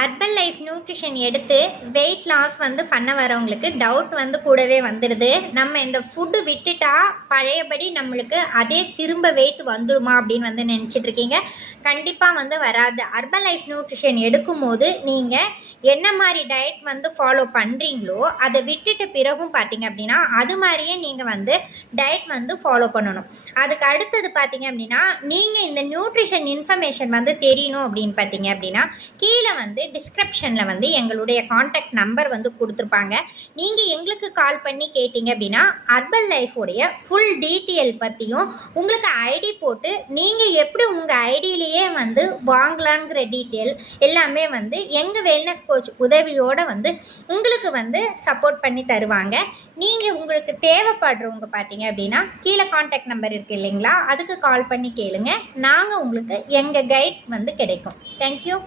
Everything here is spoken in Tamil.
அர்பன் லைஃப் நியூட்ரிஷன் எடுத்து வெயிட் லாஸ் வந்து பண்ண வரவங்களுக்கு டவுட் வந்து கூடவே வந்துடுது. நம்ம இந்த ஃபுட்டு விட்டுட்டா பழையபடி நம்மளுக்கு அதே திரும்ப வெயிட் வந்துடுமா அப்படின்னு வந்து நினச்சிட்டு இருக்கீங்க. கண்டிப்பாக வந்து வராது. அர்பன் லைஃப் நியூட்ரிஷன் எடுக்கும்போது நீங்கள் என்ன மாதிரி டயட் வந்து ஃபாலோ பண்ணுறீங்களோ அதை விட்டுட்டு பிறகும் பார்த்தீங்க அப்படின்னா அது மாதிரியே நீங்கள் வந்து டயட் வந்து ஃபாலோ பண்ணணும். அதுக்கு அடுத்தது பார்த்தீங்க அப்படின்னா நீங்கள் இந்த நியூட்ரிஷன் இன்ஃபர்மேஷன் வந்து தெரியணும் அப்படின்னு பார்த்தீங்க அப்படின்னா கீழே வந்து டிஸ்கிரிப்ஷனில் வந்து எங்களுடைய காண்டாக்ட் நம்பர் வந்து கொடுத்துருப்பாங்க. நீங்கள் எங்களுக்கு கால் பண்ணி கேட்டிங்க அப்படின்னா அர்பன் லைஃபோடைய ஃபுல் டீட்டெயில் பற்றியும் உங்களுக்கு ஐடி போட்டு நீங்கள் எப்படி உங்கள் ஐடியிலேயே வந்து வாங்கலாங்கிற டீட்டெயில் எல்லாமே வந்து எங்கள் வெல்னஸ் கோச் உதவியோடு வந்து உங்களுக்கு வந்து சப்போர்ட் பண்ணி தருவாங்க. நீங்கள் உங்களுக்கு தேவைப்படுறவங்க பார்த்தீங்க அப்படின்னா கீழே காண்டாக்ட் நம்பர் இருக்குது இல்லைங்களா, அதுக்கு கால் பண்ணி கேளுங்க. நாங்கள் உங்களுக்கு எங்கள் கைட் வந்து கிடைக்கும். தேங்க்யூ.